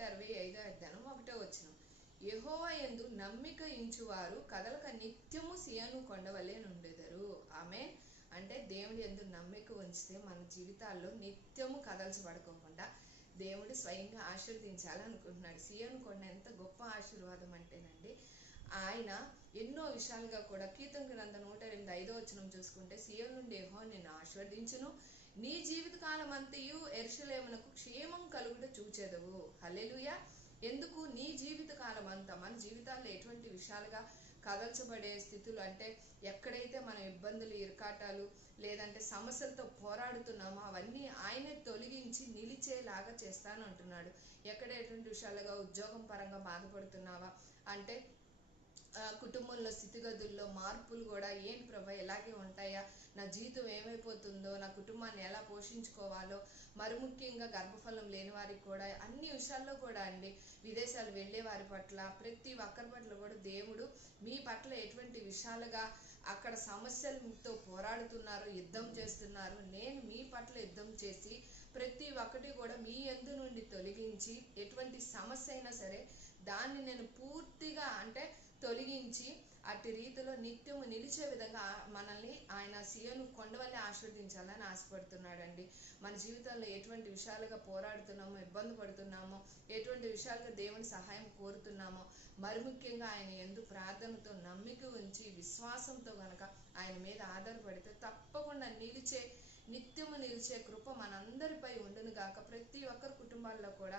165:1 యెహోవా యందు నమ్మిక ఇంచువారు కదలక నిత్యము సియోను కొండవలే నుండెదరు. ఆమేన్. అంటే దేవుడి యందు నమ్మిక ఉంచితే మన జీవితాల్లో నిత్యము కదల్చబడుకోకుండా దేవుడు స్వయంగా ఆశీర్వదించాలనుకుంటున్నాడు. సియోను కొండ ఎంత గొప్ప ఆశీర్వాదం అంటేనండి, ఆయన ఎన్నో విషయాలుగా కూడా కీర్తన గ్రంథం 108:5 చూసుకుంటే, సియోను నుండి యెహోవా నిన్ను ఆశీర్వదించును, నీ జీవిత కాలం అంతయు యెరూషలేమునకు క్షేమం కలుగుట చూచెదవు. హల్లెలూయా. ఎందుకు? నీ జీవిత కాలం అంతా మన జీవితాల్లో ఎటువంటి విషయాలుగా కదల్చబడే స్థితులు, అంటే ఎక్కడైతే మనం ఇబ్బందులు, ఇరకాటాలు లేదంటే సమస్యలతో పోరాడుతున్నామో అవన్నీ ఆయనే తొలగించి నిలిచేలాగా చేస్తాను అంటున్నాడు. ఎక్కడ ఎటువంటి విషయాలుగా ఉద్యోగం పరంగా బాధపడుతున్నావా అంటే కుటుంబంలో స్థితిగతుల్లో మార్పులు కూడా, ఏంటి ప్రభా ఇలాగే ఉంటాయా, నా జీవితం ఏమైపోతుందో, నా కుటుంబాన్ని ఎలా పోషించుకోవాలో, మరి ముఖ్యంగా గర్భఫలం లేని వారికి కూడా అన్ని విషయాల్లో కూడా అండి, విదేశాలు వెళ్ళే వారి పట్ల ప్రతి ఒక్కరి పట్ల కూడా దేవుడు మీ పట్ల ఎటువంటి విషయాలుగా అక్కడ సమస్యలతో పోరాడుతున్నారు, యుద్ధం చేస్తున్నారు, నేను మీ పట్ల యుద్ధం చేసి ప్రతి ఒక్కటి కూడా మీ యందు నుండి తొలగించి, ఎటువంటి సమస్య అయినా సరే దాన్ని నేను పూర్తిగా అంటే తొలగించి అట్టి రీతిలో నిత్యము నిలిచే విధంగా మనల్ని ఆయన సియోను కొండవల్లే ఆశీర్వదించాలని ఆశపడుతున్నాడండి. మన జీవితంలో ఎటువంటి విషయాలుగా పోరాడుతున్నామో, ఇబ్బంది పడుతున్నామో, ఎటువంటి విషయాలుగా దేవుని సహాయం కోరుతున్నామో, మరి ముఖ్యంగా ఆయన యందు ప్రార్థనతో నమ్మిక ఉంచి విశ్వాసంతో గనక ఆయన మీద ఆధారపడితే తప్పకుండా నిత్యము నిలిచే కృప మనందరిపై ఉండును గాక. ప్రతి ఒక్కరి కుటుంబాల్లో కూడా